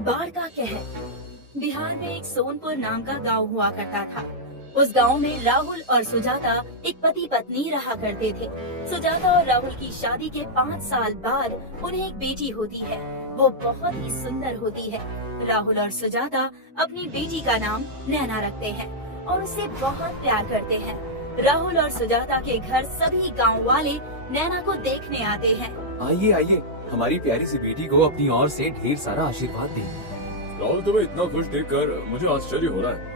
बाढ़ का कहर। बिहार में एक सोनपुर नाम का गांव हुआ करता था। उस गांव में राहुल और सुजाता एक पति पत्नी रहा करते थे। सुजाता और राहुल की शादी के 5 साल बाद उन्हें एक बेटी होती है। वो बहुत ही सुंदर होती है। राहुल और सुजाता अपनी बेटी का नाम नैना रखते हैं और उसे बहुत प्यार करते हैं। राहुल और सुजाता के घर सभी गांव वाले नैना को देखने आते हैं। आइए आइए, हमारी प्यारी सी बेटी को अपनी ओर से ढेर सारा आशीर्वाद दें। राहुल, तुम्हें इतना खुश देखकर मुझे आश्चर्य हो रहा है।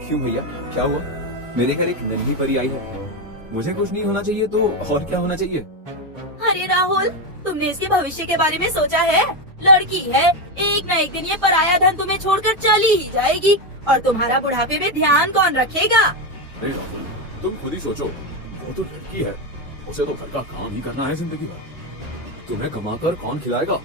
क्यों भैया, क्या हुआ? मेरे घर एक नन्ही परी आई है। मुझे कुछ नहीं होना चाहिए तो और क्या होना चाहिए? अरे राहुल, तुमने इसके भविष्य के बारे में सोचा है? लड़की है, एक न एक दिन ये पराया धन तुम्हें छोड़कर चली ही जाएगी और तुम्हारा बुढ़ापे में ध्यान कौन रखेगा? नहीं राहुल, तुम खुद ही सोचो, वो तो लड़की है, उसे तो घर का काम ही करना है जिंदगी भर। तुम्हें कमाकर कौन खिलाएगा?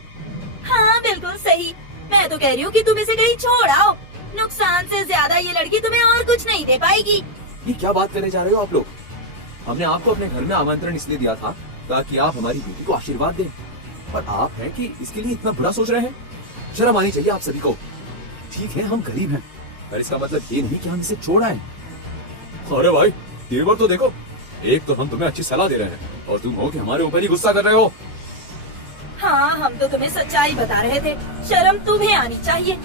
हाँ बिल्कुल सही। मैं तो कह रही हूँ कि तुम इसे कहीं छोड़ आओ। नुकसान से ज्यादा ये लड़की तुम्हें और कुछ नहीं दे पाएगी। ये क्या बात करने जा रहे हो आप लोग? हमने आपको अपने घर में आमंत्रण इसलिए दिया था ताकि आप हमारी बेटी को आशीर्वाद दें, और आप हैं कि इसके लिए इतना बुरा सोच रहे हैं। शर्म आनी चाहिए आप सभी को। ठीक है, हम गरीब हैं, पर इसका मतलब ये नहीं कि हम इसे छोड़ आए। अरे भाई, तेवर तो देखो। एक तो हम तुम्हें अच्छी सलाह दे रहे हैं और तुम हो कि हमारे ऊपर ही गुस्सा कर रहे हो। हाँ, हम तो तुम्हें सच्चाई बता रहे थे। शर्म तुम्हें आनी चाहिए।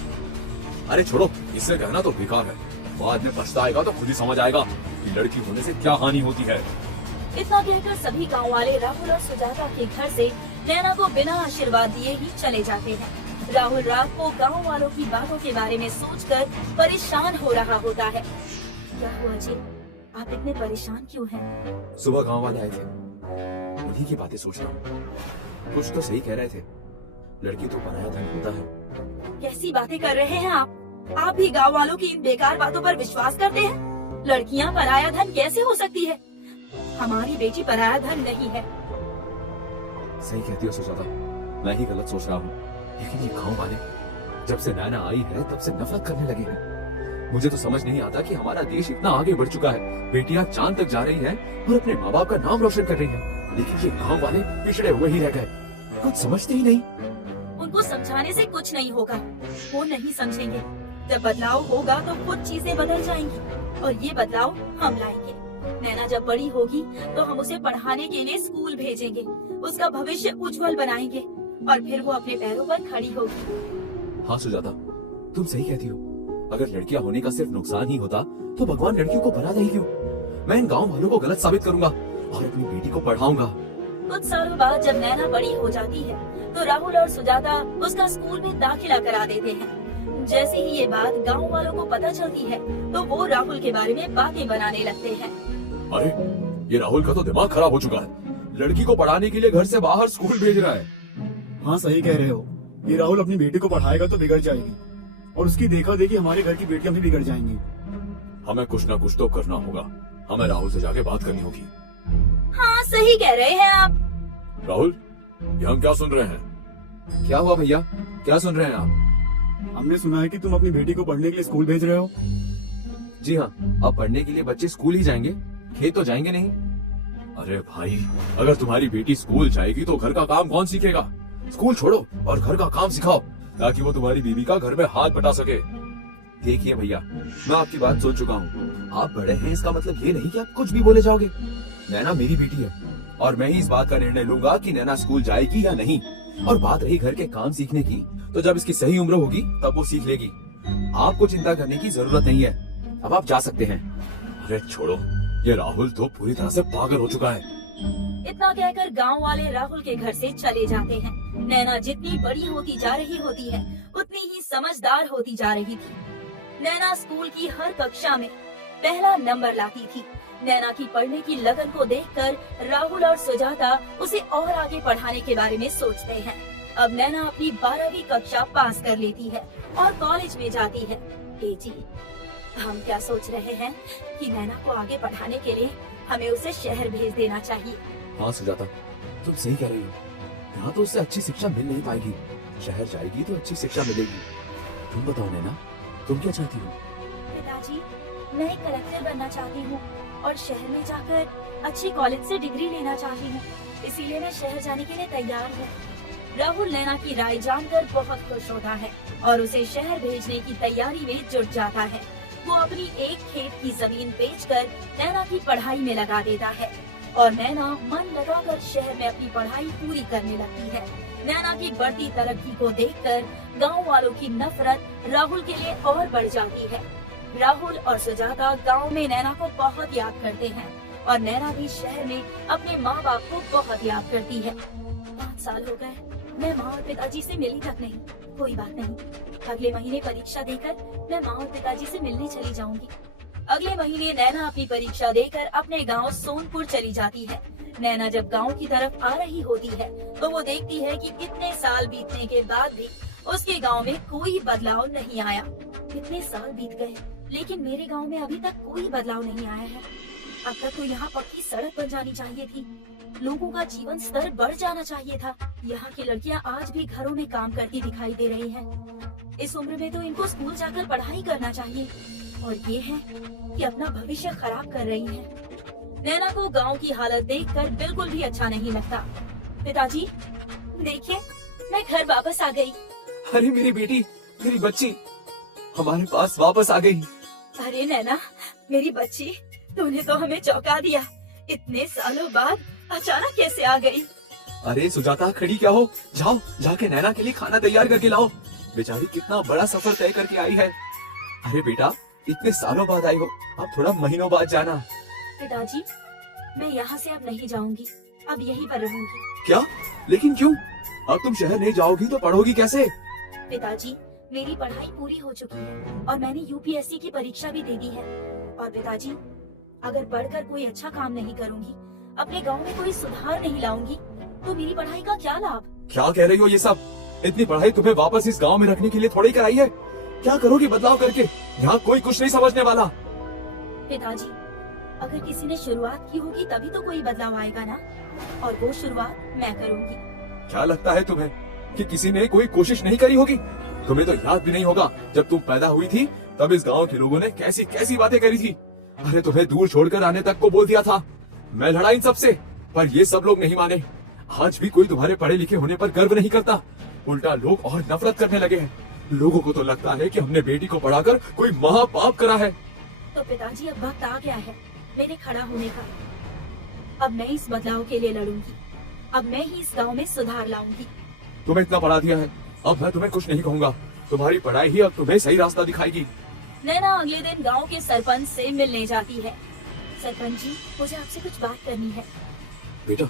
अरे छोड़ो, इससे कहना तो बेकार है। बाद में पछताएगा तो खुद ही समझ आएगा कि लड़की होने से क्या हानि होती है। इतना कहकर सभी गांव वाले राहुल और सुजाता के घर से नैना को बिना आशीर्वाद दिए ही चले जाते हैं। राहुल रात को गांव वालों की बातों के बारे में सोचकर परेशान हो रहा होता है। क्या हुआ जी, आप इतने परेशान क्यों हैं? सुबह गांव वाले आए थे, उन्हीं की बातें सोच रहा हूँ। कुछ तो सही कह रहे थे, लड़की तो पराया धन होता है। कैसी बातें कर रहे हैं आप? आप भी गांव वालों की इन बेकार बातों पर विश्वास करते हैं? लड़कियां पराया धन कैसे हो सकती है? हमारी बेटी पराया धन नहीं है। सही कहती हो सुजाता, मैं ही गलत सोच रहा हूँ। लेकिन ये गांव वाले जब से नैना आई है तब से नफरत करने लगे हैं। मुझे तो समझ नहीं आता कि हमारा देश इतना आगे बढ़ चुका है। बेटियां चांद तक जा रही हैं और अपने माँ बाप का नाम रोशन कर रही हैं, लेकिन ये गांव वाले पिछड़े हुए ही रह गए। कुछ समझते ही नहीं। उनको समझाने से कुछ नहीं होगा, वो नहीं समझेंगे। जब बदलाव होगा तो खुद चीजें बदल जाएंगी और ये बदलाव हम लाएंगे। नैना जब बड़ी होगी तो हम उसे पढ़ाने के लिए स्कूल भेजेंगे, उसका भविष्य उज्जवल बनाएंगे और फिर वो अपने पैरों पर खड़ी होगी। हाँ सुजाता, तुम सही कहती हो। अगर लड़कियां होने का सिर्फ नुकसान ही होता तो भगवान लड़कियों को बनाता ही क्यों? मैं इन गाँव वालों को गलत साबित करूंगा और अपनी बेटी को पढ़ाऊंगा। कुछ सालों बाद जब नैना बड़ी हो जाती है तो राहुल और सुजाता उसका स्कूल में दाखिला करा देते हैं। जैसे ही ये बात गांव वालों को पता चलती है तो वो राहुल के बारे में बातें बनाने लगते हैं। अरे, ये राहुल का तो दिमाग खराब हो चुका है। लड़की को पढ़ाने के लिए घर से बाहर स्कूल भेज रहा है। हाँ सही कह रहे हो। ये राहुल अपनी बेटी को पढ़ाएगा तो बिगड़ जाएगी और उसकी देखा देखी हमारे घर की बेटियां भी बिगड़ जाएंगी। हमें कुछ न कुछ तो करना होगा। हमें राहुल से जाके बात करनी होगी। हाँ सही कह रहे हैं आप। राहुल, ये हम क्या सुन रहे हैं? क्या हुआ भैया, क्या सुन रहे हैं आप? हमने सुना है कि तुम अपनी बेटी को पढ़ने के लिए स्कूल भेज रहे हो। जी हाँ, अब पढ़ने के लिए बच्चे स्कूल ही जाएंगे, खेत तो जाएंगे नहीं। अरे भाई, अगर तुम्हारी बेटी स्कूल जाएगी तो घर का काम कौन सीखेगा? स्कूल छोड़ो और घर का काम सिखाओ ताकि वो तुम्हारी बीवी का घर में हाथ बटा सके। देखिए भैया, मैं आपकी बात सोच चुका हूँ। आप बड़े हैं, इसका मतलब ये नहीं कि आप कुछ भी बोले जाओगे। नैना मेरी बेटी है और मैं ही इस बात का निर्णय लूंगा कि नैना स्कूल जाएगी या नहीं। और बात रही घर के काम सीखने की, तो जब इसकी सही उम्र होगी तब वो सीख लेगी। आपको चिंता करने की जरूरत नहीं है, अब आप जा सकते हैं। अरे छोड़ो, ये राहुल तो पूरी तरह से पागल हो चुका है। इतना कहकर गांव वाले राहुल के घर से चले जाते हैं। नैना जितनी बड़ी होती जा रही होती है उतनी ही समझदार होती जा रही थी। नैना स्कूल की हर कक्षा में पहला नंबर लाती थी। नैना की पढ़ने की लगन को देखकर राहुल और सुजाता उसे और आगे पढ़ाने के बारे में सोचते हैं। अब नैना अपनी 12वीं कक्षा पास कर लेती है और कॉलेज में जाती है। जी, हम क्या सोच रहे हैं कि नैना को आगे पढ़ाने के लिए हमें उसे शहर भेज देना चाहिए। हाँ सुजाता, तुम सही कह रही हो। यहाँ तो उससे अच्छी शिक्षा मिल नहीं पाएगी। शहर जाएगी तो अच्छी शिक्षा मिलेगी। तुम बताओ नैना, तुम क्या चाहती हो? पिताजी, मैं एक कलेक्टर बनना चाहती हूँ और शहर में जाकर अच्छी कॉलेज से डिग्री लेना चाहती हूँ। इसीलिए मैं शहर जाने के लिए तैयार हूँ। राहुल नैना की राय जानकर बहुत खुश होता है और उसे शहर भेजने की तैयारी में जुट जाता है। वो अपनी एक खेत की जमीन बेचकर नैना की पढ़ाई में लगा देता है और नैना मन लगाकर शहर में अपनी पढ़ाई पूरी करने लगती है। नैना की बढ़ती तरक्की को देखकर गांव वालों की नफरत राहुल के लिए और बढ़ जाती है। राहुल और सुजाता गांव में नैना को बहुत याद करते हैं और नैना भी शहर में अपने माँ बाप को बहुत याद करती है। 5 साल हो गए, मैं माँ और पिताजी से मिली तक नहीं। कोई बात नहीं, अगले महीने परीक्षा देकर मैं माँ और पिताजी से मिलने चली जाऊंगी। अगले महीने नैना अपनी परीक्षा देकर अपने गांव सोनपुर चली जाती है। नैना जब गांव की तरफ आ रही होती है तो वो देखती है कि इतने साल बीतने के बाद भी उसके गांव में कोई बदलाव नहीं आया। इतने साल बीत गए लेकिन मेरे गांव में अभी तक कोई बदलाव नहीं आया है। अब तक तो यहाँ पक्की सड़क बन जानी चाहिए थी, लोगों का जीवन स्तर बढ़ जाना चाहिए था। यहाँ की लड़कियाँ आज भी घरों में काम करती दिखाई दे रही हैं। इस उम्र में तो इनको स्कूल जाकर पढ़ाई करना चाहिए और ये है कि अपना भविष्य खराब कर रही हैं। नैना को गांव की हालत देखकर बिल्कुल भी अच्छा नहीं लगता। पिताजी देखिए, मैं घर वापस आ गई। अरे मेरी बेटी, मेरी बच्ची हमारे पास वापस आ गई। अरे नैना, मेरी बच्ची, तूने तो हमें चौंका दिया। इतने सालों बाद अचानक कैसे आ गई? अरे सुजाता, खड़ी क्या हो? जाओ, जाके नैना के लिए खाना तैयार करके लाओ। बेचारी कितना बड़ा सफर तय करके आई है। अरे बेटा, इतने सालों बाद आई हो, अब थोड़ा महीनों बाद जाना। पिताजी, मैं यहाँ से अब नहीं जाऊंगी, अब यहीं पर रहूंगी। क्या? लेकिन क्यों? अब तुम शहर नहीं जाओगी तो पढ़ोगी कैसे? पिताजी, मेरी पढ़ाई पूरी हो चुकी है और मैंने यूपीएससी की परीक्षा भी दे दी है। और पिताजी, अगर पढ़कर कोई अच्छा काम नहीं करूंगी, अपने गांव में कोई सुधार नहीं लाऊंगी, तो मेरी पढ़ाई का क्या लाभ? क्या कह रही हो ये सब? इतनी पढ़ाई तुम्हें वापस इस गांव में रखने के लिए थोड़ी कराई है। क्या करोगी बदलाव करके? यहाँ कोई कुछ नहीं समझने वाला। पिताजी, अगर किसी ने शुरुआत की होगी तभी तो कोई बदलाव आएगा ना, और वो शुरुआत मैं करूंगी। क्या लगता है तुम्हें कि किसी ने कोई कोशिश नहीं करी होगी? तुम्हें तो याद भी नहीं होगा जब तुम पैदा हुई थी तब इस गांव के लोगों ने कैसी कैसी बातें करी थी। अरे तुम्हें दूर छोड़कर आने तक को बोल दिया था। मैं लड़ा इन सबसे, पर ये सब लोग नहीं माने। आज भी कोई तुम्हारे पढ़े लिखे होने पर गर्व नहीं करता, उल्टा लोग और नफरत करने लगे हैं। लोगों को तो लगता है कि हमने बेटी को पढ़ाकर कोई महापाप करा है। तो पिताजी, अब वक्त आ गया है मेरे खड़ा होने का। अब मैं इस बदलाव के लिए लड़ूंगी। अब मैं ही इस गांव में सुधार लाऊंगी। तुम्हें इतना पढ़ा दिया है, अब मैं तुम्हें कुछ नहीं कहूँगा। तुम्हारी पढ़ाई ही अब तुम्हें सही रास्ता दिखाएगी। नैना अगले दिन गांव के सरपंच से मिलने जाती है। सरपंच जी, मुझे आपसे कुछ बात करनी है। बेटा,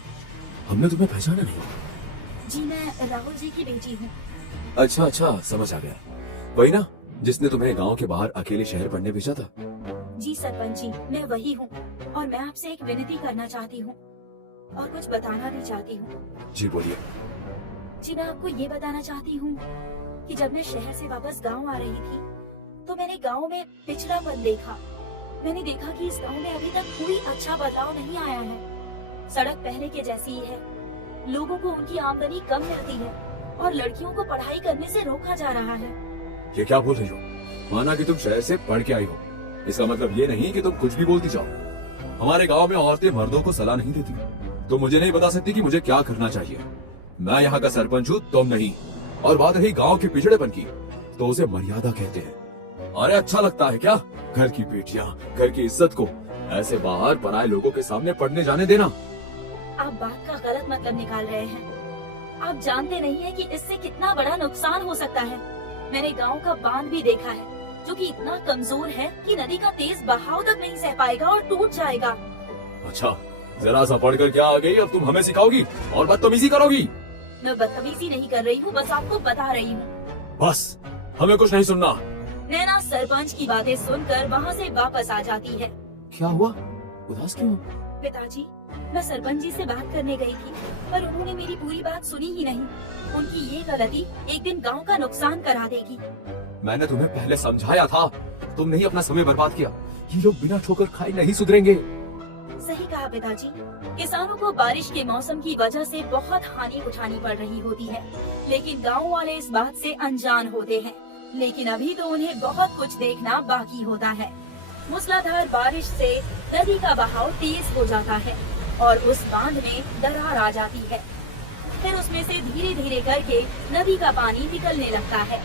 हमने तुम्हें पहचाना नहीं। जी, मैं राहुल जी की बेटी हूँ। अच्छा अच्छा, समझ आ गया। वही ना जिसने तुम्हें गांव के बाहर अकेले शहर पढ़ने भेजा था? जी सरपंच जी, मैं वही हूँ और मैं आपसे एक विनती करना चाहती हूँ और कुछ बताना भी चाहती हूँ। जी बोलिए। जी, मैं आपको ये बताना चाहती हूँ कि जब मैं शहर से वापस गांव आ रही थी तो मैंने गांव में पिछड़ापन देखा। मैंने देखा कि इस गांव में अभी तक कोई अच्छा बदलाव नहीं आया है। सड़क पहले के जैसी ही है, लोगों को उनकी आमदनी कम मिलती है और लड़कियों को पढ़ाई करने से रोका जा रहा है। ये क्या बोल रही हो? माना कि तुम शहर से पढ़ के आई हो, इसका मतलब ये नहीं कि तुम कुछ भी बोलती जाओ। हमारे गांव में औरतें मर्दों को सलाह नहीं देती। तुम मुझे नहीं बता सकती कि मुझे क्या करना चाहिए। मैं यहाँ का सरपंच हूँ, तुम नहीं। और बात रही गांव के पिछड़ेपन की, तो उसे मर्यादा कहते हैं। अरे अच्छा लगता है क्या घर की बेटियां, घर की इज्जत को ऐसे बाहर पराये लोगों के सामने पढ़ने जाने देना? आप बात का गलत मतलब निकाल रहे हैं। आप जानते नहीं है कि इससे कितना बड़ा नुकसान हो सकता है। मैंने गांव का बांध भी देखा है जो कि इतना कमजोर है कि नदी का तेज बहाव तक नहीं सह पाएगा और टूट जाएगा। अच्छा, जरा सा पढ़कर क्या आ गई? अब तुम हमें सिखाओगी और बदतमीजी करोगी? मैं बदतमीजी नहीं कर रही हूँ, बस आपको बता रही हूँ। बस, हमें कुछ नहीं सुनना। नैना सरपंच की बातें सुनकर वहाँ से वापस आ जाती है। क्या हुआ? उदास क्यों? पिताजी, मैं सरपंच जी से बात करने गई थी पर उन्होंने मेरी पूरी बात सुनी ही नहीं। उनकी ये गलती एक दिन गांव का नुकसान करा देगी। मैंने तुम्हें पहले समझाया था, तुमने ही अपना समय बर्बाद किया। ये लोग बिना ठोकर खाए नहीं सुधरेंगे। सही कहा पिताजी। किसानों को बारिश के मौसम की वजह से बहुत हानि उठानी पड़ रही होती है, लेकिन गांव वाले इस बात से अनजान होते हैं। लेकिन अभी तो उन्हें बहुत कुछ देखना बाकी होता है। मूसलाधार बारिश से नदी का बहाव तेज हो जाता है और उस बांध में दरार आ जाती है। फिर उसमें से धीरे धीरे करके नदी का पानी निकलने लगता है।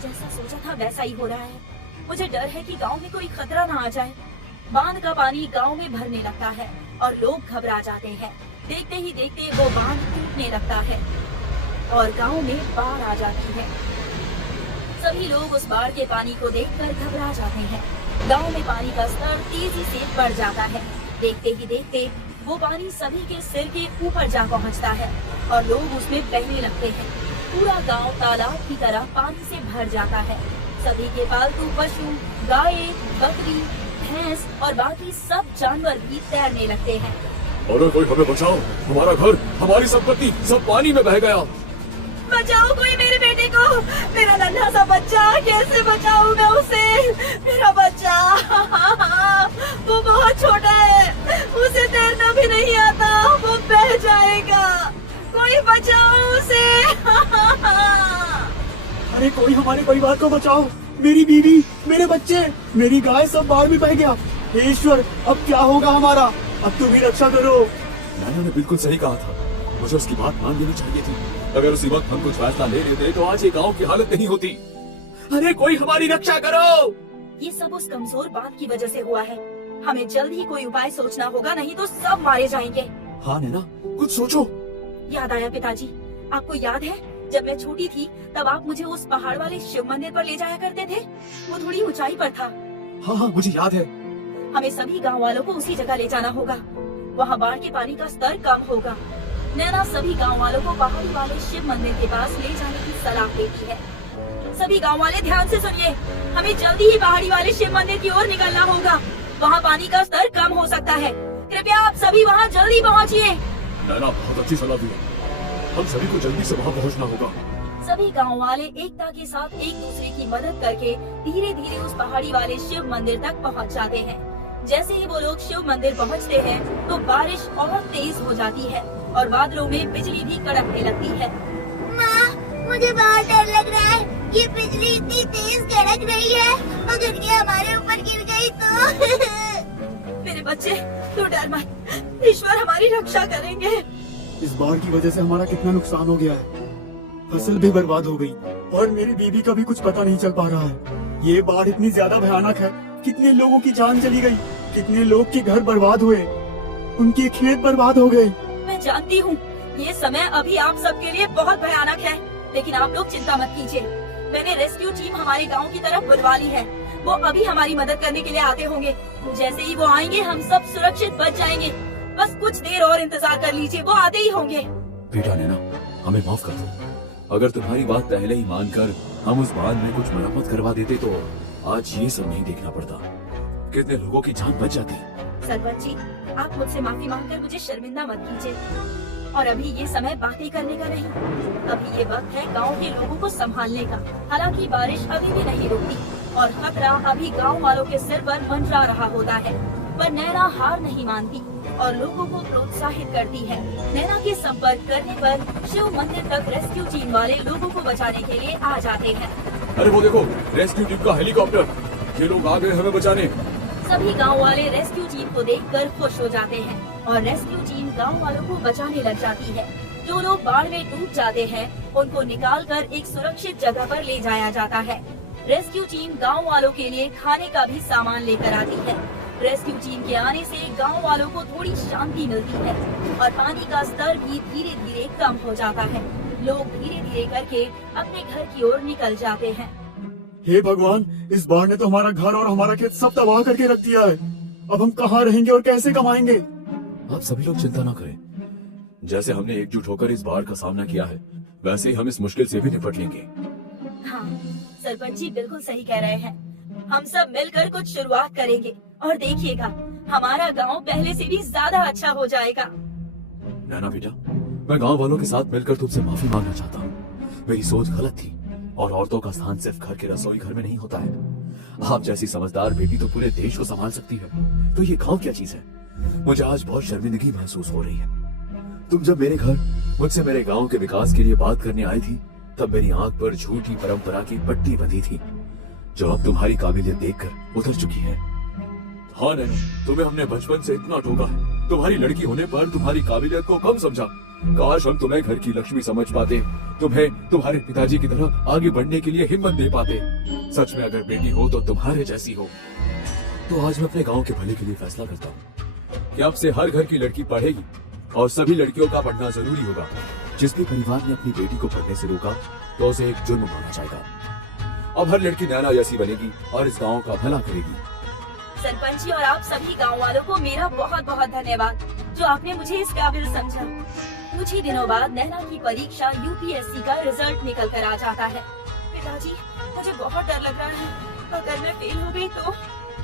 जैसा सोचा था वैसा ही हो रहा है। मुझे डर है कि गांव में कोई खतरा ना आ जाए। बांध का पानी गांव में भरने लगता है और लोग घबरा जाते हैं। देखते ही देखते वो बांध टूटने लगता है और गांव में बाढ़ आ जाती है। सभी लोग उस बाढ़ के पानी को देखकर घबरा जाते हैं। गांव में पानी का स्तर तेजी से बढ़ जाता है। देखते ही देखते वो पानी सभी के सिर के ऊपर जा पहुंचता है और लोग उसमें बहने लगते हैं। पूरा गांव तालाब की तरह पानी से भर जाता है। सभी के पालतू पशु, गाय, बकरी, भैंस और बाकी सब जानवर भी तैरने लगते हैं। अरे कोई हमें बचाओ, हमारा घर, हमारी संपत्ति सब पानी में बह गया। बचाओ कोई मेरे बेटे को, मेरा नन्हा सा बच्चा, कैसे बचाऊं मैं उसे? मेरा बच्चा वो बहुत छोटा है, उसे तैरना भी नहीं आता, वो बह जाएगा। कोई बचाओ उसे। अरे कोई हमारे परिवार को बचाओ, मेरी बीवी, मेरे बच्चे, मेरी गाय सब बाढ़ में बह गया। हे ईश्वर, अब क्या होगा हमारा? अब तुम ही रक्षा करो। नैना ने बिल्कुल सही कहा था, मुझे उसकी बात मान लेनी चाहिए थी। अगर उसी वक्त हम कुछ फैसला ले लेते तो आज ये गांव की हालत नहीं होती। अरे कोई हमारी रक्षा करो। ये सब उस कमजोर बात की वजह से हुआ है। हमें जल्द ही कोई उपाय सोचना होगा, नहीं तो सब मारे जाएंगे। हाँ नैना, कुछ सोचो। याद आया पिताजी, आपको याद है जब मैं छोटी थी तब आप मुझे उस पहाड़ वाले शिव मंदिर पर ले जाया करते थे? वो थोड़ी ऊंचाई पर था। हाँ हाँ मुझे याद है। हमें सभी गांव वालों को उसी जगह ले जाना होगा। वहाँ बाढ़ के पानी का स्तर कम होगा। नैना सभी गांव वालों को पहाड़ी वाले शिव मंदिर के पास ले जाने की सलाह देती है। सभी गांव वाले ध्यान से सुनिए, हमें जल्दी ही पहाड़ी वाले शिव मंदिर की ओर निकलना होगा। वहाँ पानी का स्तर कम हो सकता है। कृपया आप सभी वहाँ जल्दी पहुँचिए। नैना बहुत अच्छी सलाह दी, हम सभी को जल्दी से वहाँ पहुँचना होगा। सभी गांव वाले एकता के साथ एक दूसरे की मदद करके धीरे धीरे उस पहाड़ी वाले शिव मंदिर तक पहुँच जाते हैं। जैसे ही वो लोग शिव मंदिर पहुँचते हैं तो बारिश और तेज हो जाती है और बादलों में बिजली भी कड़कने लगती है। माँ, मुझे बहुत डर लग रहा है। ये बिजली इतनी तेज कड़क रही है, अगर ये हमारे ऊपर गिर गई तो। मेरे बच्चे, तू डर मत, ईश्वर हमारी रक्षा करेंगे। इस बाढ़ की वजह से हमारा कितना नुकसान हो गया है। फसल भी बर्बाद हो गई और मेरी बीवी का भी कुछ पता नहीं चल पा रहा है। ये बाढ़ इतनी ज्यादा भयानक है, कितने लोगों की जान चली गई, कितने लोग के घर बर्बाद हुए, उनके खेत बर्बाद हो गए। मैं जानती हूँ ये समय अभी आप सबके लिए बहुत भयानक है, लेकिन आप लोग चिंता मत कीजिए। मैंने रेस्क्यू टीम हमारे गांव की तरफ बुलवा ली है। वो अभी हमारी मदद करने के लिए आते होंगे। जैसे ही वो आएंगे हम सब सुरक्षित बच जाएंगे। बस कुछ देर और इंतजार कर लीजिए, वो आते ही होंगे। बेटा नैना, हमें माफ कर दो। अगर तुम्हारी बात पहले ही मानकर हम उस बांध में कुछ मरम्मत करवा देते तो आज ये सब नहीं देखना पड़ता। कितने लोगों की जान बच जाती। सरपंच जी, आप मुझसे माफी मांगकर मुझे शर्मिंदा मत कीजिए। और अभी ये समय बातें करने का नहीं, अभी ये वक्त है गांव के लोगों को संभालने का। हालांकि बारिश अभी भी नहीं रुकती और खतरा अभी गांव वालों के सिर पर मंडरा रहा होता है, पर नैना हार नहीं मानती और लोगों को प्रोत्साहित करती है। नैना के संपर्क करने पर शिव मंदिर तक रेस्क्यू टीम वाले लोगों को बचाने के लिए आ जाते हैं। अरे वो देखो, रेस्क्यू टीम का हेलीकॉप्टर, ये लोग आ गए हमें बचाने। सभी गांव वाले रेस्क्यू टीम को देखकर खुश हो जाते हैं और रेस्क्यू टीम गांव वालों को बचाने लग जाती है। जो लोग बाढ़ में डूब जाते हैं उनको निकालकर एक सुरक्षित जगह पर ले जाया जाता है। रेस्क्यू टीम गांव वालों के लिए खाने का भी सामान लेकर आती है। रेस्क्यू टीम के आने से गांव वालों को थोड़ी शांति मिलती है और पानी का स्तर भी धीरे धीरे कम हो जाता है। लोग धीरे धीरे करके अपने घर की ओर निकल जाते हैं। हे भगवान, इस बाढ़ ने तो हमारा घर और हमारा खेत सब तबाह करके रख दिया है। अब हम कहाँ रहेंगे और कैसे कमाएंगे? आप सभी लोग चिंता ना करें। जैसे हमने एकजुट होकर इस बाढ़ का सामना किया है, वैसे ही हम इस मुश्किल से भी निपट लेंगे। हाँ, सरपंच जी बिल्कुल सही कह रहे हैं। हम सब मिलकर कुछ शुरुआत करेंगे और देखिएगा हमारा गांव पहले से भी ज्यादा अच्छा हो जाएगा। नैना बेटा, मैं गांव वालों के साथ मिलकर तुमसे माफी मांगना चाहता हूँ। मेरी सोच गलत थी और औरतों का स्थान सिर्फ घर के रसोई घर में नहीं होता है। आप जैसी समझदार बेटी तो पूरे देश को संभाल सकती है, तो ये गांव क्या चीज है? मुझे आज बहुत शर्मिंदगी महसूस हो रही है। तुम जब मेरे घर मुझसे मेरे गांव के विकास के लिए बात करने आई थी, तब मेरी आंख पर झूठी परंपरा की पट्टी बंधी थी, जो अब तुम्हारी काबिलियत देखकर उतर चुकी है। हाँ नैना, तुम्हें हमने बचपन से इतना टोका है, तुम्हारी लड़की होने पर तुम्हारी काबिलियत को कम समझा, काश हम तुम्हें घर की लक्ष्मी समझ पाते, तुम्हें तुम्हारे पिताजी की तरह आगे बढ़ने के लिए हिम्मत दे पाते। सच में अगर बेटी हो तो तुम्हारे जैसी हो। तो आज मैं अपने गांव के भले के लिए फैसला करता हूँ कि अब से हर घर की लड़की पढ़ेगी और सभी लड़कियों का पढ़ना जरूरी होगा। जिस भी परिवार ने अपनी बेटी को पढ़ने से रोका तो उसे एक जुर्म माना जाएगा। अब हर लड़की नैना जैसी बनेगी और इस गांव का भला करेगी। सरपंच जी और आप सभी गांव वालों को मेरा बहुत बहुत धन्यवाद जो आपने मुझे इस काबिल समझा। कुछ ही दिनों बाद नैना की परीक्षा यूपीएससी का रिजल्ट निकल कर आ जाता है। पिताजी, मुझे बहुत डर लग रहा है, अगर मैं फेल हो गई तो।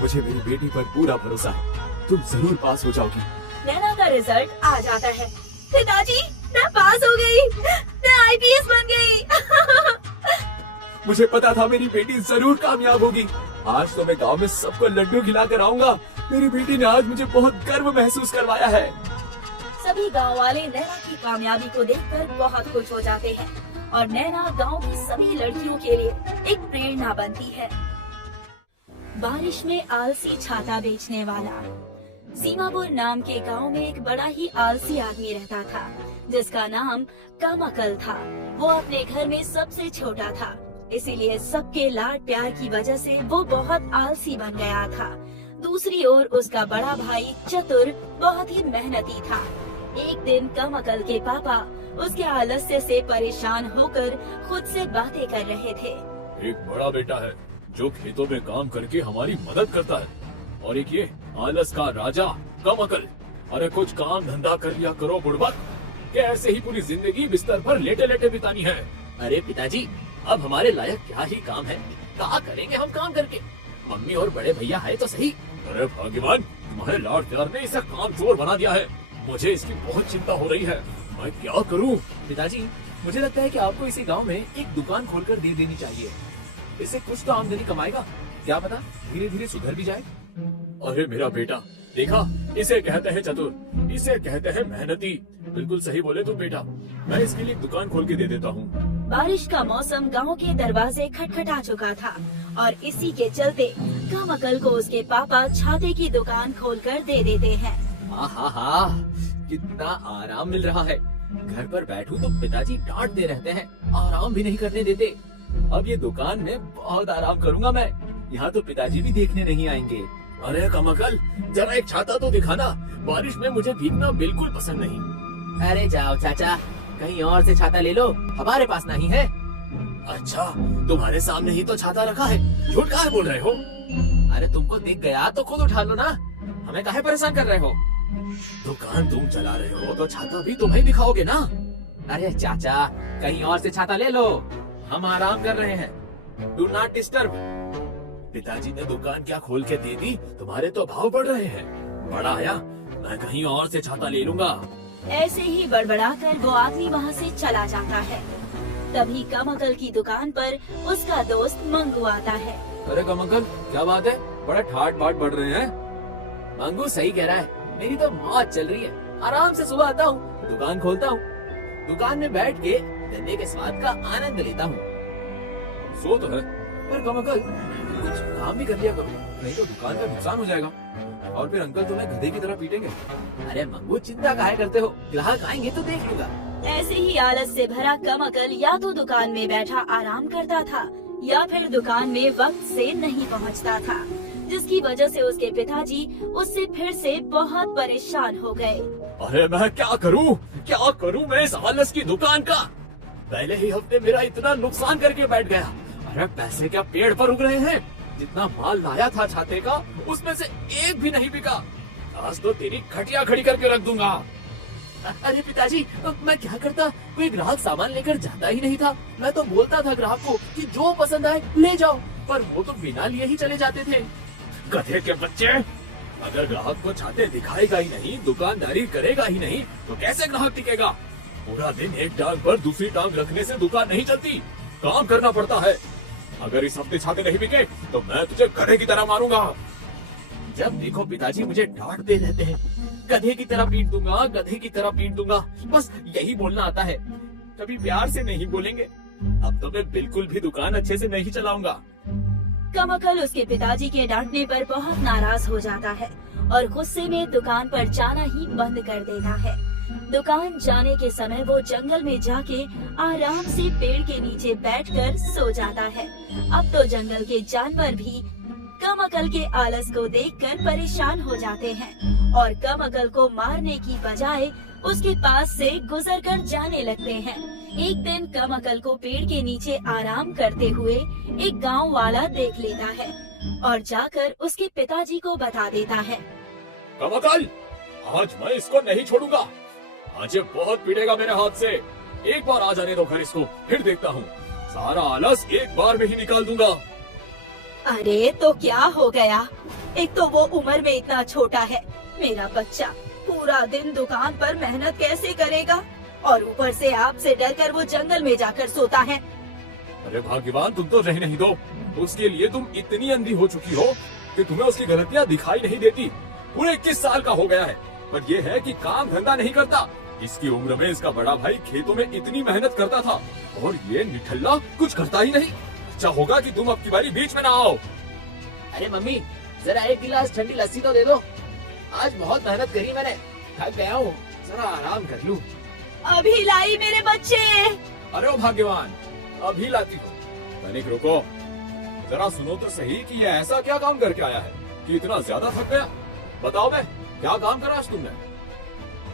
मुझे मेरी बेटी पर पूरा भरोसा है, तुम जरूर पास हो जाओगी। नैना का रिजल्ट आ जाता है। पिताजी, मैं पास हो गई, मैं आईपीएस बन गई। मुझे पता था मेरी बेटी जरूर कामयाब होगी। आज तो मैं गांव में सबको लड्डू खिलाकर आऊंगा। मेरी बेटी ने आज मुझे बहुत गर्व महसूस करवाया है। सभी गांव वाले नैना की कामयाबी को देखकर बहुत खुश हो जाते हैं और नैना गांव की सभी लड़कियों के लिए एक प्रेरणा बनती है। बारिश में आलसी छाता बेचने वाला। सीमापुर नाम के गांव में एक बड़ा ही आलसी आदमी रहता था जिसका नाम कमकल था। वो अपने घर में सबसे छोटा था, इसीलिए सबके लाड प्यार की वजह से वो बहुत आलसी बन गया था। दूसरी ओर उसका बड़ा भाई चतुर बहुत ही मेहनती था। एक दिन कमकल के पापा उसके आलस्य से परेशान होकर खुद से बातें कर रहे थे। एक बड़ा बेटा है जो खेतों में काम करके हमारी मदद करता है, और एक ये आलस का राजा कमकल। अरे कुछ काम धंधा कर लिया करो बुड़बक, क्या ऐसे ही पूरी जिंदगी बिस्तर पर लेटे लेटे बितानी है? अरे पिताजी, अब हमारे लायक क्या ही काम है, क्या करेंगे हम काम करके? मम्मी और बड़े भैया है तो सही। अरे भगवान, तुम्हारे लाड प्यार ने इसे काम चोर बना दिया है। मुझे इसकी बहुत चिंता हो रही है, मैं क्या करूं? पिताजी, मुझे लगता है कि आपको इसी गांव में एक दुकान खोलकर दे देनी चाहिए। इससे कुछ तो आमदनी कमाएगा, क्या पता धीरे धीरे सुधर भी जाए। अरे मेरा बेटा, देखा, इसे कहते हैं चतुर, इसे कहते हैं मेहनती। बिल्कुल सही बोले तुम बेटा, मैं इसके लिए एक दुकान खोल के दे देता हूँ। बारिश का मौसम गांव के दरवाजे खटखटा चुका था और इसी के चलते कमकल को उसके पापा छाते की दुकान खोलकर दे देते हैं। आहा, कितना आराम मिल रहा है। घर पर बैठूं तो पिताजी डांटते रहते हैं, आराम भी नहीं करने देते। अब ये दुकान में बहुत आराम करूंगा मैं, यहाँ तो पिताजी भी देखने नहीं आएंगे। अरे कमकल, जरा एक छाता तो दिखाना, बारिश में मुझे भीगना बिल्कुल पसंद नहीं। अरे जाओ चाचा, कहीं और से छाता ले लो, हमारे पास नहीं है। अच्छा, तुम्हारे सामने ही तो छाता रखा है, झूठ काहे बोल रहे हो? अरे तुमको दिख गया तो खुद उठा लो ना, हमें काहे परेशान कर रहे हो? दुकान तुम चला रहे हो तो छाता भी तुम्हें दिखाओगे ना। अरे चाचा, कहीं और से छाता ले लो, हम आराम कर रहे हैं। Do not disturb. पिताजी ने दुकान क्या खोल के दे दी, तुम्हारे तो भाव बढ़ रहे हैं। बड़ा आया, मैं कहीं और से छाता ले लूंगा। ऐसे ही बड़बड़ाकर वो आदमी वहाँ से चला जाता है। तभी कमकल की दुकान पर उसका दोस्त मंगू आता है। अरे कमकल, क्या बात है, बड़ा ठाट बाट बढ़ रहे हैं? मंगू सही कह रहा है, मेरी तो मौज चल रही है। आराम से सुबह आता हूँ, दुकान खोलता हूँ, दुकान में बैठ के गन्ने के स्वाद का आनंद लेता हूँ। सो तो है, पर कमकल कुछ काम भी कर लिया करो, नहीं तो दुकान का नुकसान हो जाएगा और फिर अंकल तुम्हें गधे की तरह पीटेंगे। अरे मंगू, चिंता काहे करते हो, ग्राहक आएंगे तो देख लूंगा। ऐसे ही आलस से भरा कमकल या तो दुकान में बैठा आराम करता था या फिर दुकान में वक्त से नहीं पहुंचता था, जिसकी वजह से उसके पिताजी उससे फिर से बहुत परेशान हो गए। अरे मैं क्या करूं मैं इस आलस की दुकान का? पहले ही हफ्ते मेरा इतना नुकसान करके बैठ गया। अरे पैसे क्या पेड़ पर उग रहे हैं? जितना माल लाया था छाते का, उसमें से एक भी नहीं बिका। आज तो तेरी खटिया खड़ी करके रख दूंगा। अरे पिताजी, मैं क्या करता, कोई ग्राहक सामान लेकर जाता ही नहीं था। मैं तो बोलता था ग्राहक को कि जो पसंद आए ले जाओ, पर वो तो बिना लिए ही चले जाते थे। गधे के बच्चे, अगर ग्राहक को छाते दिखाएगा ही नहीं, दुकानदारी करेगा ही नहीं, तो कैसे ग्राहक टिकेगा? पूरा दिन एक टांग पर दूसरी टांग रखने से दुकान नहीं चलती, काम करना पड़ता है। अगर इस हफ्ते छाते नहीं बिके तो मैं तुझे गधे की तरह मारूंगा। जब देखो पिताजी मुझे डांटते रहते हैं, गधे की तरह पीट दूंगा, गधे की तरह पीट दूंगा, बस यही बोलना आता है। कभी प्यार से नहीं बोलेंगे। अब तो मैं बिल्कुल भी दुकान अच्छे से नहीं चलाऊंगा। कमकल उसके पिताजी के डांटने पर बहुत नाराज हो जाता है और गुस्से में दुकान पर जाना ही बंद कर देता है। दुकान जाने के समय वो जंगल में जाके आराम से पेड़ के नीचे बैठकर सो जाता है। अब तो जंगल के जानवर भी कम अकल के आलस को देखकर परेशान हो जाते हैं और कम अकल को मारने की बजाय उसके पास से गुजरकर जाने लगते हैं। एक दिन कम अकल को पेड़ के नीचे आराम करते हुए एक गांव वाला देख लेता है और जाकर उसके पिताजी को बता देता है। कमकल, आज मैं इसको नहीं छोड़ूंगा। आज ये बहुत पीड़ेगा मेरे हाथ से। एक बार आ जाने दो घर इसको, फिर देखता हूँ। सारा आलस एक बार में ही निकाल दूंगा। अरे तो क्या हो गया? एक तो वो उम्र में इतना छोटा है। मेरा बच्चा पूरा दिन दुकान पर मेहनत कैसे करेगा और ऊपर से आपसे डरकर वो जंगल में जाकर सोता है। अरे भाग्यवान, तुम तो रह नहीं दो। उसके लिए तुम इतनी अंधी हो चुकी हो कि तुम्हें उसकी गलतियाँ दिखाई नहीं देती। पूरे 21 साल का हो गया है, पर ये है कि काम धंधा नहीं करता। इसकी उम्र में इसका बड़ा भाई खेतों में इतनी मेहनत करता था और ये निठल्ला कुछ करता ही नहीं। अच्छा होगा कि तुम अब की बारी बीच में ना आओ। अरे मम्मी, जरा एक गिलास ठंडी लस्सी तो दे दो। आज बहुत मेहनत करी मैंने, थक गया हूँ, जरा आराम कर लूँ। अभी लाई मेरे बच्चे। अरे ओ भाग्यवान, अभी लाती हो। तनिक रुको, जरा सुनो तो सही कि ये ऐसा क्या काम करके आया है कि इतना ज्यादा थक गया। बताओ मैं, क्या काम करा आज तुमने?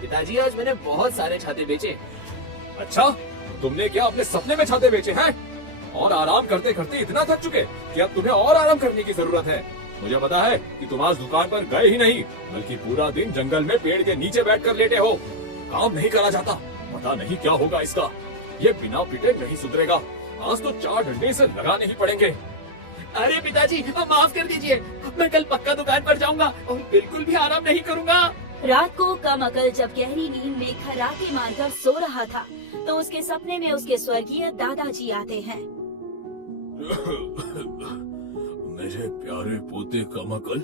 पिताजी, आज मैंने बहुत सारे छाते बेचे। अच्छा, तुमने क्या अपने सपने में छाते बेचे हैं? और आराम करते करते इतना थक चुके कि अब तुम्हें और आराम करने की जरूरत है। मुझे पता है कि तुम आज दुकान पर गए ही नहीं, बल्कि पूरा दिन जंगल में पेड़ के नीचे बैठकर लेटे हो। काम नहीं करा जाता, पता नहीं क्या होगा इसका। ये बिना पिटे नहीं सुधरेगा। आज तो 4 डंडे से लगाने ही पड़ेंगे। अरे पिताजी, माफ कर दीजिए, मैं कल पक्का दुकान पर जाऊंगा और बिल्कुल भी आराम नहीं करूंगा। रात को कम अकल जब गहरी नींद में खर्राटे मारकर सो रहा था तो उसके सपने में उसके स्वर्गीय दादाजी आते हैं। मेरे प्यारे पोते कमकल,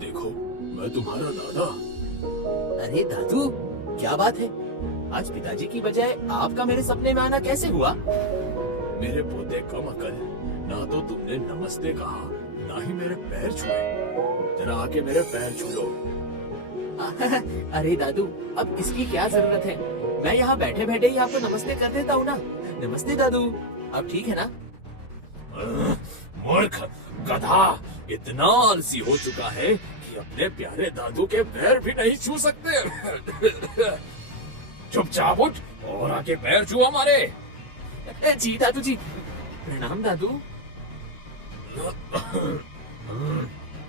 देखो मैं तुम्हारा दादा। अरे दादू, क्या बात है? आज पिताजी की बजाय आपका मेरे सपने में आना कैसे हुआ? मेरे पोते कमकल, ना तो तुमने नमस्ते कहा, ना ही मेरे पैर छुए। जरा आके मेरे पैर छू लो। अरे दादू, अब इसकी क्या जरूरत है? मैं यहाँ बैठे बैठे ही आपको नमस्ते कर देता हूँ ना। नमस्ते दादू, अब ठीक है ना? मूर्ख गधा, इतना आलसी हो चुका है कि अपने प्यारे दादू के पैर भी नहीं छू सकते। चुपचाप उठ और आके पैर छू हमारे। जी दादू जी। प्रणाम दादू।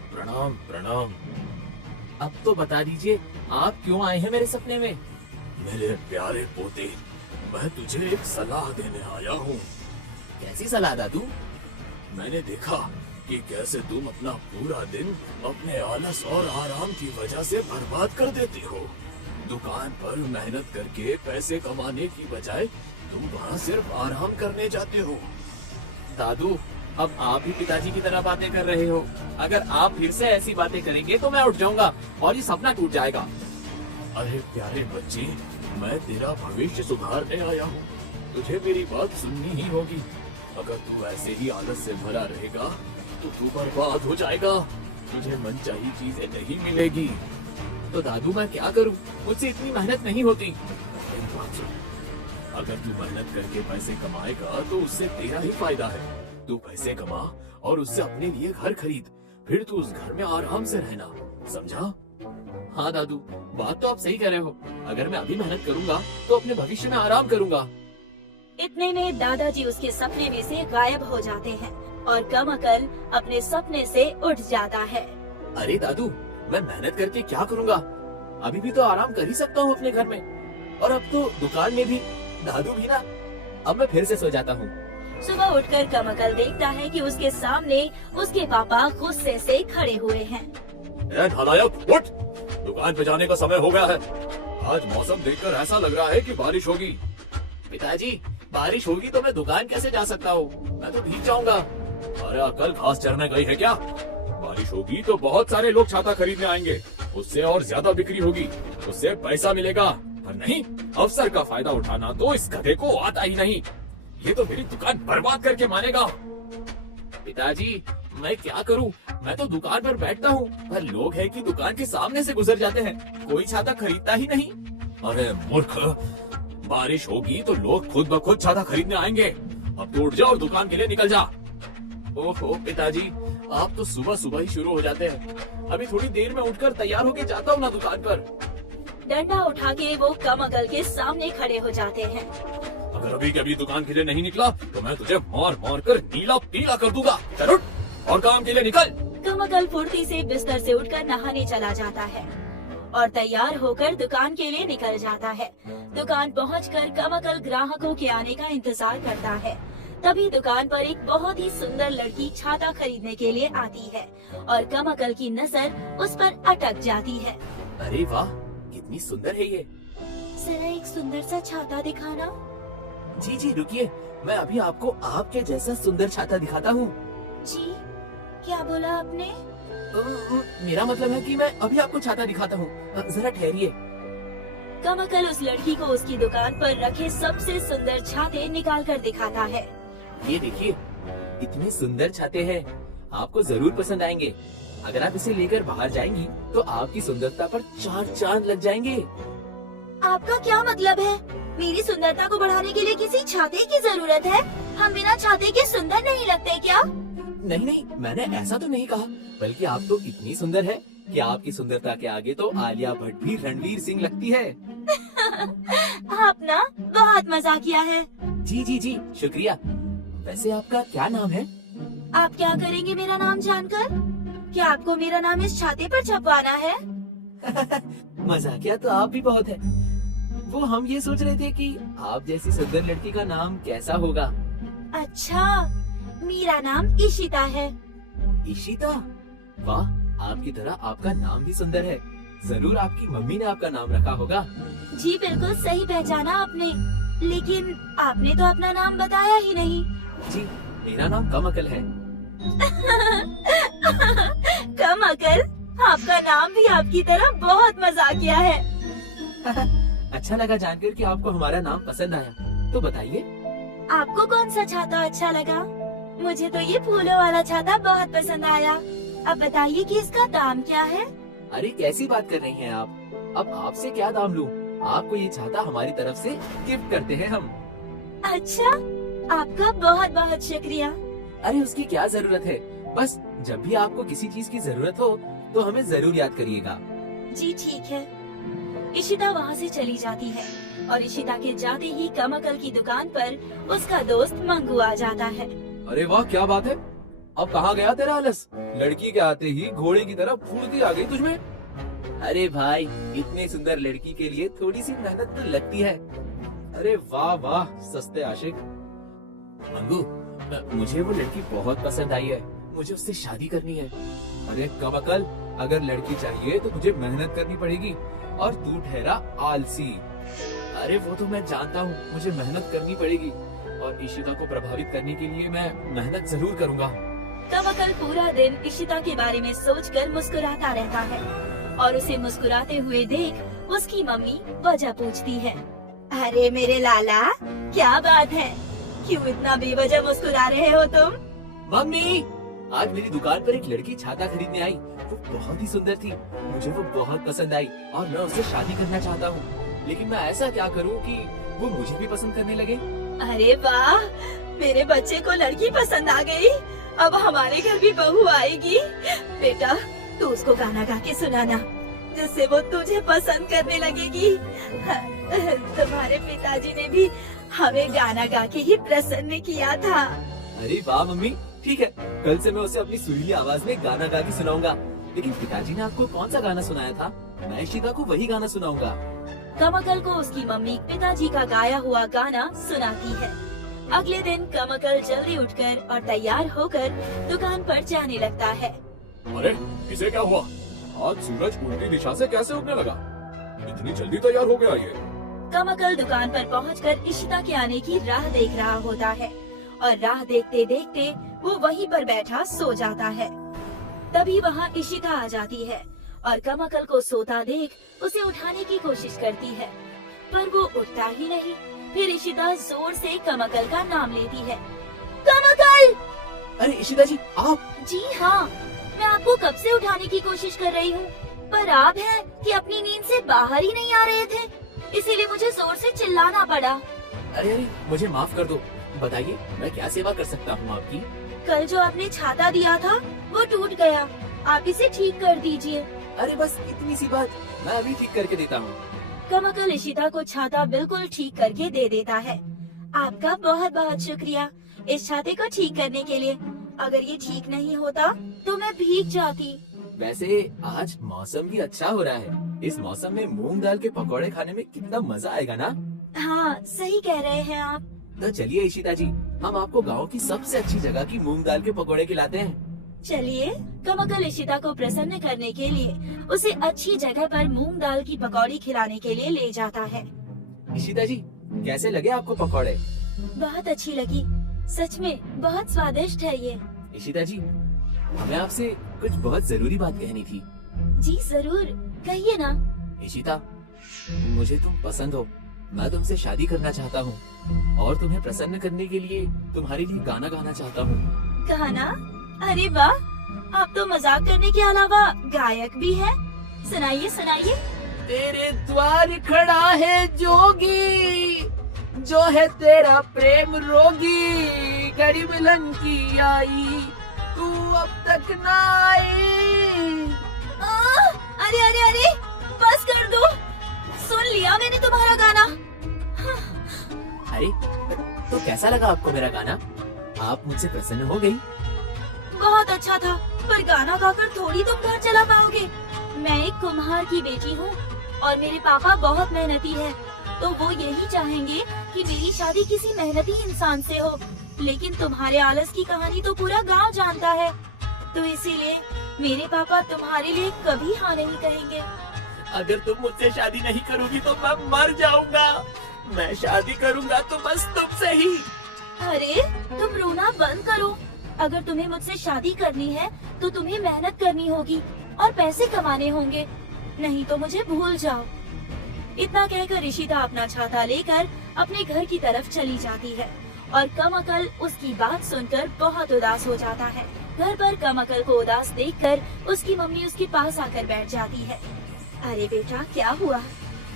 प्रणाम प्रणाम। अब तो बता दीजिए, आप क्यों आए हैं मेरे सपने में? मेरे प्यारे पोते, मैं तुझे एक सलाह देने आया हूँ। कैसी सलाह दादू? मैंने देखा कि कैसे तुम अपना पूरा दिन अपने आलस और आराम की वजह से बर्बाद कर देते हो। दुकान पर मेहनत करके पैसे कमाने की बजाय तुम वहाँ सिर्फ आराम करने जाते हो। दादू, अब आप भी पिताजी की तरह बातें कर रहे हो। अगर आप फिर से ऐसी बातें करेंगे तो मैं उठ जाऊंगा और ये सपना टूट जाएगा। अरे प्यारे बच्चे, मैं तेरा भविष्य सुधारने आया हूँ। तुझे मेरी बात सुननी ही होगी। अगर तू ऐसे ही आलस से भरा रहेगा तो तू बर्बाद हो जाएगा। तुझे मनचाही चीजें नहीं मिलेगी। तो दादू, मैं क्या करूं? मुझसे इतनी मेहनत नहीं होती। मेरी बात सुन, अगर तू मेहनत करके पैसे कमाएगा तो उससे तेरा ही फायदा है। तू पैसे कमा और उससे अपने लिए घर खरीद, फिर तू उस घर में आराम से रहना, समझा? हाँ दादू, बात तो आप सही कह रहे हो। अगर मैं अभी मेहनत करूंगा तो अपने भविष्य में आराम करूंगा। इतने में दादाजी उसके सपने में से गायब हो जाते हैं और कम अकल अपने सपने से उठ जाता है। अरे दादू, मैं मेहनत करके क्या करूंगा? अभी भी तो आराम कर ही सकता हूँ अपने घर में, और अब तो दुकान में भी। दादू भी ना, अब मैं फिर से सो जाता हूँ। सुबह उठकर कम अकल देखता है कि उसके सामने उसके पापा गुस्से से खड़े हुए हैं। ए नालायक, उठ! दुकान पे जाने का समय हो गया है। आज मौसम देखकर ऐसा लग रहा है कि बारिश होगी। पिताजी, बारिश होगी तो मैं दुकान कैसे जा सकता हूँ? मैं तो भीग जाऊंगा। अरे कल घास चरने गई है क्या? बारिश होगी तो बहुत सारे लोग छाता खरीदने आएंगे, उससे और ज्यादा बिक्री होगी, उससे पैसा मिलेगा। पर नहीं, अवसर का फायदा उठाना तो इस गधे को आता ही नहीं। ये तो मेरी दुकान बर्बाद करके मानेगा। पिताजी, मैं क्या करूं? मैं तो दुकान पर बैठता हूं, पर लोग हैं कि दुकान के सामने से गुजर जाते हैं। कोई छाता खरीदता ही नहीं। अरे मूर्ख, बारिश होगी तो लोग खुद ब खुद छाता खरीदने आएंगे। अब तो उठ जा और दुकान के लिए निकल जा। ओहो पिताजी, आप तो सुबह सुबह ही शुरू हो जाते हैं। अभी थोड़ी देर में उठकर तैयार होके जाता हूँ ना दुकान पर। डंडा उठा के वो कमकल के सामने खड़े हो जाते हैं। अगर अभी के अभी दुकान के लिए नहीं निकला तो मैं तुझे मार मार कर नीला पीला कर दूंगा। चल उठ और काम के लिए निकल। कमकल फुर्ती से बिस्तर से उठकर नहाने चला जाता है और तैयार होकर दुकान के लिए निकल जाता है। दुकान पहुंचकर कमकल ग्राहकों के आने का इंतजार करता है। तभी दुकान पर एक बहुत ही सुंदर लड़की छाता खरीदने के लिए आती है और कमकल की नजर उस पर अटक जाती है। अरे वाह, कितनी सुंदर है ये। जरा एक सुंदर सा छाता दिखाना। जी जी रुकिए, मैं अभी आपको आपके जैसा सुंदर छाता दिखाता हूँ। जी, क्या बोला आपने? मेरा मतलब है कि मैं अभी आपको छाता दिखाता हूँ, जरा ठहरिए। कमकल उस लड़की को उसकी दुकान पर रखे सबसे सुंदर छाते निकाल कर दिखाता है। ये देखिए, इतने सुंदर छाते हैं, आपको जरूर पसंद आएंगे। अगर आप इसे लेकर बाहर जाएंगी तो आपकी सुंदरता पर 4 चांद लग जाएंगे। आपका क्या मतलब है? मेरी सुंदरता को बढ़ाने के लिए किसी छाते की जरूरत है? हम बिना छाते के सुंदर नहीं लगते क्या? नहीं नहीं, मैंने ऐसा तो नहीं कहा, बल्कि आप तो इतनी सुंदर है कि आपकी सुंदरता के आगे तो आलिया भट्ट भी रणवीर सिंह लगती है। आप ना बहुत मजाकिया है। जी जी जी शुक्रिया। वैसे आपका क्या नाम है? आप क्या करेंगे मेरा नाम जानकर? क्या आपको मेरा नाम इस छाते पर छपवाना है? मजाकिया तो आप भी बहुत है। वो हम ये सोच रहे थे कि आप जैसी सुंदर लड़की का नाम कैसा होगा। अच्छा, मेरा नाम इशिता है। इशिता? वाह, आपकी तरह आपका नाम भी सुंदर है। जरूर आपकी मम्मी ने आपका नाम रखा होगा। जी बिल्कुल सही पहचाना आपने, लेकिन आपने तो अपना नाम बताया ही नहीं। जी, मेरा नाम कमकल है। कमकल? आपका नाम भी आपकी तरह बहुत मजाकिया है। अच्छा लगा जानकर कि आपको हमारा नाम पसंद आया। तो बताइए, आपको कौन सा छाता अच्छा लगा? मुझे तो ये फूलों वाला छाता बहुत पसंद आया। अब बताइए कि इसका दाम क्या है? अरे कैसी बात कर रही हैं आप? अब आपसे क्या दाम लूं? आपको ये छाता हमारी तरफ से गिफ्ट करते हैं हम। अच्छा, आपका बहुत बहुत शुक्रिया। अरे उसकी क्या जरूरत है, बस जब भी आपको किसी चीज की जरूरत हो तो हमें जरूर याद करिएगा। जी ठीक है। इशिता वहाँ से चली जाती है और इशिता के जाते ही कमकल की दुकान पर उसका दोस्त मंगू आ जाता है। अरे वाह, क्या बात है। अब कहाँ गया तेरा आलस? लड़की के आते ही घोड़े की तरह फुर्ती आ गई तुझमें। अरे भाई, इतनी सुंदर लड़की के लिए थोड़ी सी मेहनत तो लगती है। अरे वाह वाह, सस्ते आशिक। मंगू, मुझे वो लड़की बहुत पसंद आई है। मुझे उससे शादी करनी है। अरे कमकल, अगर लड़की चाहिए तो तुझे मेहनत करनी पड़ेगी और तू ठहरा आलसी। अरे वो तो मैं जानता हूँ, मुझे मेहनत करनी पड़ेगी और इशिता को प्रभावित करने के लिए मैं मेहनत जरूर करूँगा। कमकल पूरा दिन इशिता के बारे में सोचकर मुस्कुराता रहता है और उसे मुस्कुराते हुए देख उसकी मम्मी वजह पूछती है। अरे मेरे लाला, क्या बात है? क्यों इतना बेवजह मुस्कुरा रहे हो तुम? मम्मी, आज मेरी दुकान पर एक लड़की छाता खरीदने आई। वो बहुत ही सुंदर थी, मुझे वो बहुत पसंद आई और मैं उससे शादी करना चाहता हूँ। लेकिन मैं ऐसा क्या करूँ कि वो मुझे भी पसंद करने लगे? अरे वाह, मेरे बच्चे को लड़की पसंद आ गई। अब हमारे घर भी बहू आएगी। बेटा, तू उसको गाना गा के सुनाना, जिससे वो तुझे पसंद करने लगेगी। तुम्हारे पिताजी ने भी हमें गाना गा के ही प्रसन्न किया था। अरे वाह मम्मी, ठीक है, कल से मैं उसे अपनी सुरीली आवाज में गाना गा के सुनाऊंगा। लेकिन पिताजी ने आपको कौन सा गाना सुनाया था? मैं इशिता को वही गाना सुनाऊंगा। कमकल को उसकी मम्मी पिताजी का गाया हुआ गाना सुनाती है। अगले दिन कमकल जल्दी उठकर और तैयार होकर दुकान पर जाने लगता है। अरे इसे क्या हुआ? आज सूरज उल्टी दिशा से कैसे उगने लगा? इतनी जल्दी तैयार हो गया ये। कमकल दुकान पर पहुंचकर इशिता के आने की राह देख रहा होता है और राह देखते देखते वो वहीं पर बैठा सो जाता है। तभी वहाँ इशिता आ जाती है और कमकल को सोता देख उसे उठाने की कोशिश करती है, पर वो उठता ही नहीं। फिर इशिता जोर से कमकल का नाम लेती है। कमकल! अरे इशिता जी, आप? जी हाँ, मैं आपको कब से उठाने की कोशिश कर रही हूँ, पर आप हैं कि अपनी नींद से बाहर ही नहीं आ रहे थे। इसीलिए मुझे जोर से चिल्लाना पड़ा। अरे अरे, मुझे माफ कर दो। बताइए, मैं क्या सेवा कर सकता हूँ आपकी? कल जो आपने छाता दिया था वो टूट गया, आप इसे ठीक कर दीजिए। अरे बस इतनी सी बात, मैं अभी ठीक करके देता हूँ। कमकल इशिता को छाता बिल्कुल ठीक करके दे देता है। आपका बहुत बहुत शुक्रिया इस छाते को ठीक करने के लिए। अगर ये ठीक नहीं होता तो मैं भीग जाती। वैसे आज मौसम भी अच्छा हो रहा है। इस मौसम में मूंग दाल के पकौड़े खाने में कितना मजा आएगा ना। हाँ, सही कह रहे हैं आप। तो चलिए इशिता जी, हम आपको गांव की सबसे अच्छी जगह की मूंग दाल के पकौड़े खिलाते हैं। चलिए। कमकल इशिता को प्रसन्न करने के लिए उसे अच्छी जगह पर मूंग दाल की पकौड़ी खिलाने के लिए ले जाता है। इशिता जी, कैसे लगे आपको पकौड़े? बहुत अच्छी लगी, सच में बहुत स्वादिष्ट है ये। इशिता जी, हमें आपसे कुछ बहुत जरूरी बात कहनी थी। जी जरूर, कहिए ना। इशिता, मुझे तुम पसंद हो। मैं तुमसे शादी करना चाहता हूँ और तुम्हें प्रसन्न करने के लिए तुम्हारे लिए गाना गाना चाहता हूँ। गाना? अरे वाह, आप तो मजाक करने के अलावा गायक भी हैं। सुनाइए सुनाइए। तेरे द्वार खड़ा है जोगी, जो है तेरा प्रेम रोगी। घड़ी मिलन की आई, तू अब तक ना आई। अरे अरे अरे, बस कर दो, सुन लिया मैंने तुम्हारा गाना। अरे, तो कैसा लगा आपको मेरा गाना? आप मुझसे प्रसन्न हो गई? बहुत अच्छा था, पर गाना गाकर थोड़ी तुम घर चला पाओगे। मैं एक कुम्हार की बेटी हूँ और मेरे पापा बहुत मेहनती है, तो वो यही चाहेंगे कि मेरी शादी किसी मेहनती इंसान से हो। लेकिन तुम्हारे आलस की कहानी तो पूरा गांव जानता है, तो इसीलिए मेरे पापा तुम्हारे लिए कभी हाँ नहीं कहेंगे। अगर तुम मुझसे शादी नहीं करोगी तो मैं मर जाऊंगा। मैं शादी करूंगा तो बस तुमसे ही। अरे तुम रोना बंद करो। अगर तुम्हें मुझसे शादी करनी है तो तुम्हें मेहनत करनी होगी और पैसे कमाने होंगे, नहीं तो मुझे भूल जाओ। इतना कहकर इशिता अपना छाता लेकर अपने घर की तरफ चली जाती है और कमकल उसकी बात सुनकर बहुत उदास हो जाता है। घर पर कमकल को उदास देखकर उसकी मम्मी उसके पास आकर बैठ जाती है। अरे बेटा, क्या हुआ?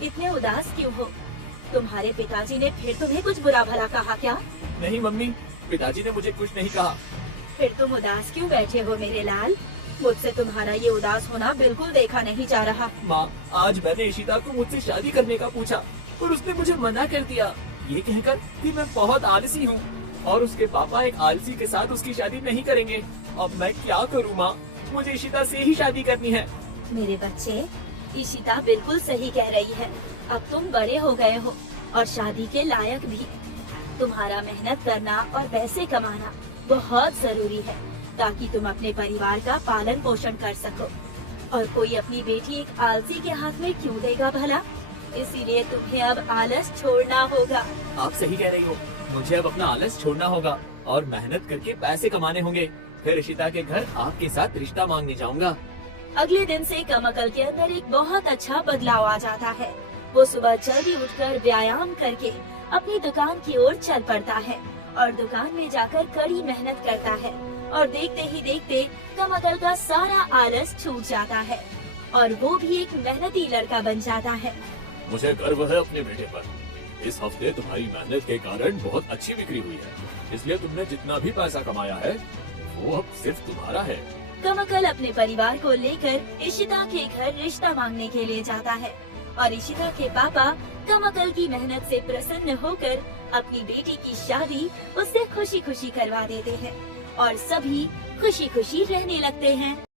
इतने उदास क्यों हो? तुम्हारे पिताजी ने फिर तुम्हें कुछ बुरा भला कहा क्या? नहीं मम्मी, पिताजी ने मुझे कुछ नहीं कहा। फिर तुम उदास क्यों बैठे हो मेरे लाल? मुझसे तुम्हारा ये उदास होना बिल्कुल देखा नहीं जा रहा। माँ, आज मैंने इशिता को मुझसे शादी करने का पूछा और उसने मुझे मना कर दिया, ये कहकर कि मैं बहुत आलसी हूँ और उसके पापा एक आलसी के साथ उसकी शादी नहीं करेंगे। अब मैं क्या करूँ माँ? मुझे इशिता से ही शादी करनी है। मेरे बच्चे, इशिता बिल्कुल सही कह रही है। अब तुम बड़े हो गए हो और शादी के लायक भी। तुम्हारा मेहनत करना और पैसे कमाना बहुत जरूरी है ताकि तुम अपने परिवार का पालन पोषण कर सको। और कोई अपनी बेटी एक आलसी के हाथ में क्यों देगा भला? इसीलिए तुम्हें अब आलस छोड़ना होगा। आप सही कह रही हो, मुझे अब अपना आलस छोड़ना होगा और मेहनत करके पैसे कमाने होंगे। फिर इशिता के घर आपके साथ रिश्ता मांगने जाऊंगा। अगले दिन से कमकल के अंदर एक बहुत अच्छा बदलाव आ जाता है। वो सुबह जल्दी उठकर व्यायाम करके अपनी दुकान की ओर चल पड़ता है और दुकान में जाकर कड़ी मेहनत करता है और देखते ही देखते कमकल का सारा आलस छूट जाता है और वो भी एक मेहनती लड़का बन जाता है। मुझे गर्व है अपने बेटे पर। इस हफ्ते तुम्हारी मेहनत के कारण बहुत अच्छी बिक्री हुई है, इसलिए तुमने जितना भी पैसा कमाया है वो अब सिर्फ तुम्हारा है। कमकल अपने परिवार को लेकर इशिता के घर रिश्ता मांगने के लिए जाता है और इशिता के पापा कमकल की मेहनत से प्रसन्न होकर अपनी बेटी की शादी उससे खुशी खुशी करवा देते हैं और सभी खुशी खुशी रहने लगते हैं।